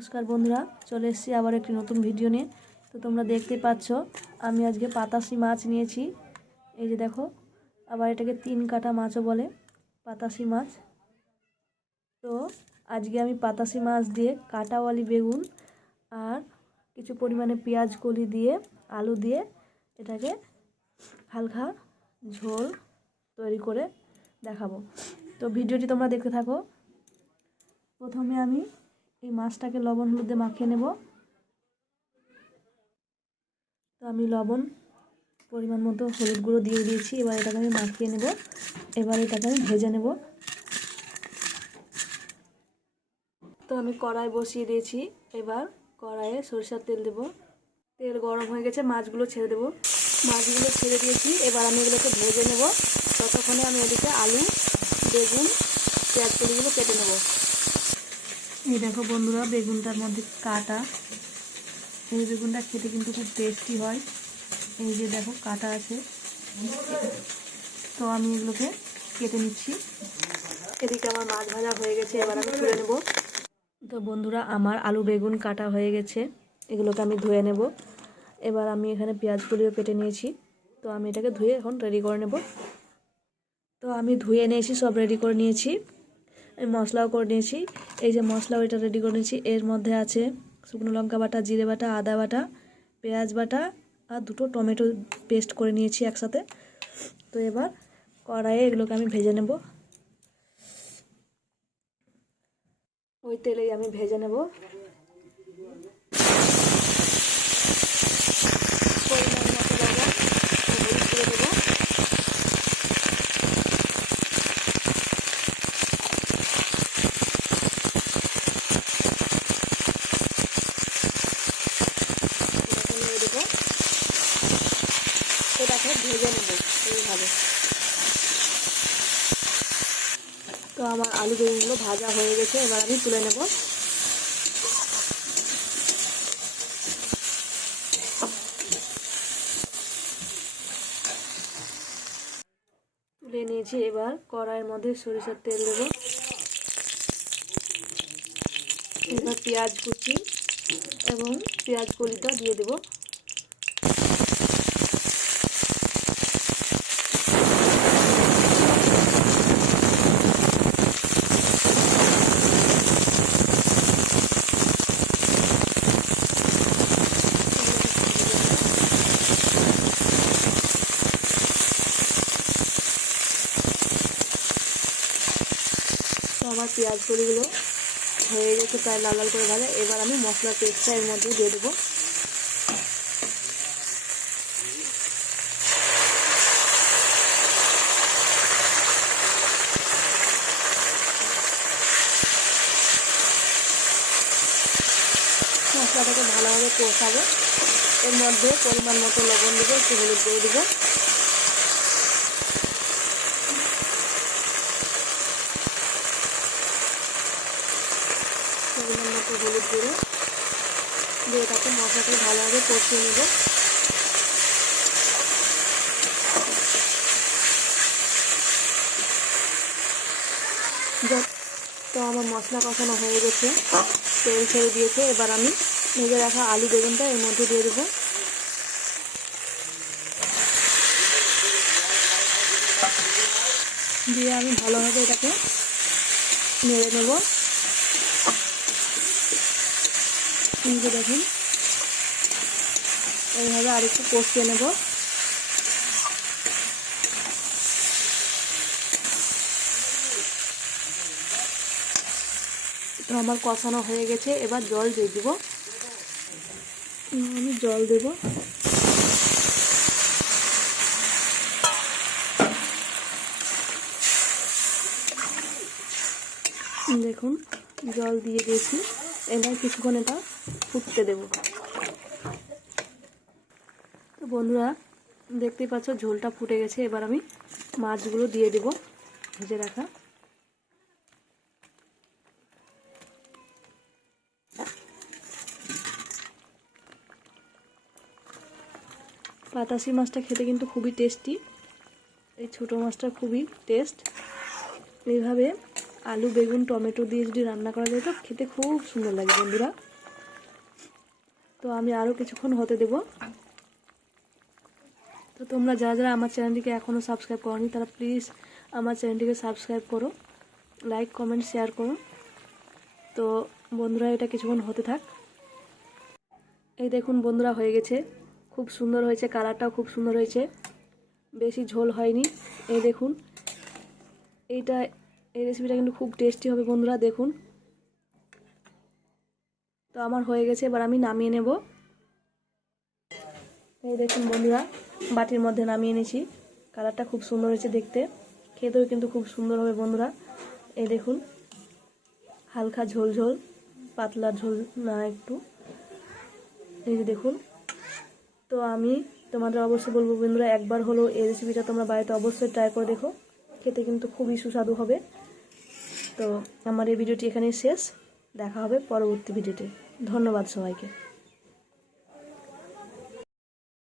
নমস্কার বন্ধুরা, চলে এসেছি আবার একটি নতুন ভিডিও নিয়ে। তো তোমরা দেখতে পাচ্ছ, আমি আজকে পাতাসি মাছ নিয়েছি। এই যে দেখো, আবার এটাকে তিন কাটা মাছও বলে পাতাসি মাছ। তো আজকে আমি পাতাসি মাছ দিয়ে কাটাওয়ালি বেগুন আর কিছু পরিমাণে পেঁয়াজ কলি দিয়ে, আলু দিয়ে এটাকে হালকা ঝোল তৈরি করে দেখাবো। তো ভিডিওটি তোমরা দেখতে থাকো। প্রথমে আমি এই মাছটাকে লবণ হলুদে মাখিয়ে নেব। তো আমি লবণ পরিমাণ মতো হলুদ গুঁড়ো দিয়ে দিয়েছি, এবার এটাকে আমি মাখিয়ে নেব। এবার এটাকে আমি ভেজে নেব। তো আমি কড়াই বসিয়ে দিয়েছি, এবার কড়াইয়ে সরিষার তেল দেব। তেল গরম হয়ে গেছে, মাছগুলো ছেড়ে দেবো। মাছগুলো ছেড়ে দিয়েছি, এবার আমি এগুলোকে ভেজে নেব। ততক্ষণে আমি এদিকে আলু, বেগুন পেঁয়াজ কেটে নেব। এই দেখো বন্ধুরা, বেগুনটার মধ্যে কাটা। এই বেগুনটা খেতে কিন্তু খুব টেস্টি হয়। এই যে দেখো কাটা আছে। তো আমি এগুলোকে কেটে নিচ্ছি। এদিকে আমার মাছ ভাজা হয়ে গেছে, এবার আমি তুলে নেব। তো বন্ধুরা, আমার আলু বেগুন কাটা হয়ে গেছে। এগুলোকে আমি ধুয়ে নেব। এবার আমি এখানে পেঁয়াজগুলিও কেটে নিয়েছি। তো আমি এটাকে ধুয়ে এখন রেডি করে নেব। তো আমি ধুয়ে নিয়েছি সব রেডি করে নিয়েছি। মশলাও করে নিয়েছি। এই যে মশলাও এটা রেডি করে নিয়েছি। এর মধ্যে আছে শুকনো লঙ্কা বাটা, জিরে বাটা, আদা বাটা, পেঁয়াজ বাটা আর দুটো টমেটো পেস্ট করে নিয়েছি একসাথে। তো এবার কড়াইয়ে এগুলোকে আমি ভেজে নেব। ওই তেলেই আমি ভেজে নেব পরিমাণ মতো লবণ ও হলুদ দিয়ে দেবো এটাকে নিয়ে দেবো এটাকে ভেজে নেব এইভাবে তো আমার আলু বেগুনগুলো ভাজা হয়ে গেছে, এবার আমি তুলে নেব। তুলে নিয়েছি এবার কড়াইয়ের মধ্যে সরিষার তেল দেবো। এবার পেঁয়াজ কুচি এবং পেঁয়াজ কলিটা দিয়ে দেব তো আমার পেঁয়াজ হয়ে গেছে প্রায় লাল লাল করে ভালো এবার আমি মশলার পেস্টটা এর মধ্যে দিয়ে দেবো। মশলাটাকে ভালোভাবে কষাবো। এর মধ্যে পরিমাণ মতো লবণ দেবো, একটু হলুদ দিয়ে দেবো। পরিমাণ মতো হলুদ গুঁড়ো। দিয়ে তাকে মশলাটা ভালোভাবে কষিয়ে নেব। তো আমার মশলা কষানো হয়ে গেছে, তেল ছেড়ে দিয়েছে, এবার আমি ভেজে রাখা আলু বেগুনটা এর মধ্যে দিয়ে দেবো। দিয়ে আমি ভালোভাবে এটাকে নেড়ে নেব। যে দেখুন। এইভাবে আরেকটু কষিয়ে নেব। তো আমার কষানো হয়ে গেছে, এবার জল দিয়ে দিব। আমি জল দেব। দেখুন, জল দিয়ে দিয়েছি। এবার কিছুক্ষণ এটা ফুটতে দেব। তো বন্ধুরা, দেখতেই পাচ্ছ ঝোলটা ফুটে গেছে। এবার আমি মাছগুলো দিয়ে দেব ভেজে রাখা। পাতাসি মাছটা খেতে কিন্তু খুবই টেস্টি। এই ছোটো মাছটা খুবই টেস্ট। এইভাবে আলু, বেগুন, টমেটো দিয়ে যদি রান্না করা যায় তো খেতে খুব সুন্দর লাগে বন্ধুরা। তো আমি আরও কিছুক্ষণ হতে দেব। তো তোমরা যারা যারা আমার চ্যানেলটিকে এখনও সাবস্ক্রাইব করনি, তারা প্লিজ আমার চ্যানেলটিকে সাবস্ক্রাইব করো, লাইক, কমেন্ট, শেয়ার করো। তো বন্ধুরা, এটা কিছুক্ষণ হতে থাক। এই দেখুন বন্ধুরা, হয়ে গেছে। খুব সুন্দর হয়েছে, কালারটাও খুব সুন্দর হয়েছে। বেশি ঝোল হয়নি। এই দেখুন, এইটা এই রেসিপিটা কিন্তু খুব টেস্টি হবে বন্ধুরা, দেখুন। তো আমার হয়ে গেছে, এবার আমি নামিয়ে নেব। এই দেখুন বন্ধুরা, বাটির মধ্যে নামিয়ে নিয়েছি। কালারটা খুব সুন্দর হয়েছে দেখতে। খেতেও কিন্তু খুব সুন্দর হবে বন্ধুরা। এই দেখুন, হালকা ঝোল ঝোল পাতলা ঝোল না একটু। এই যে দেখুন, তো আমি তোমাদের অবশ্যই বলব বন্ধুরা, একবার হলো এই রেসিপিটা তোমরা বাড়িতে অবশ্যই ট্রাই করে দেখো। খেতে কিন্তু খুবই সুস্বাদু হবে। তো আমার এই ভিডিওটি এখানেই শেষ। দেখা হবে পরবর্তী ভিডিওতে। ধন্যবাদ সবাইকে।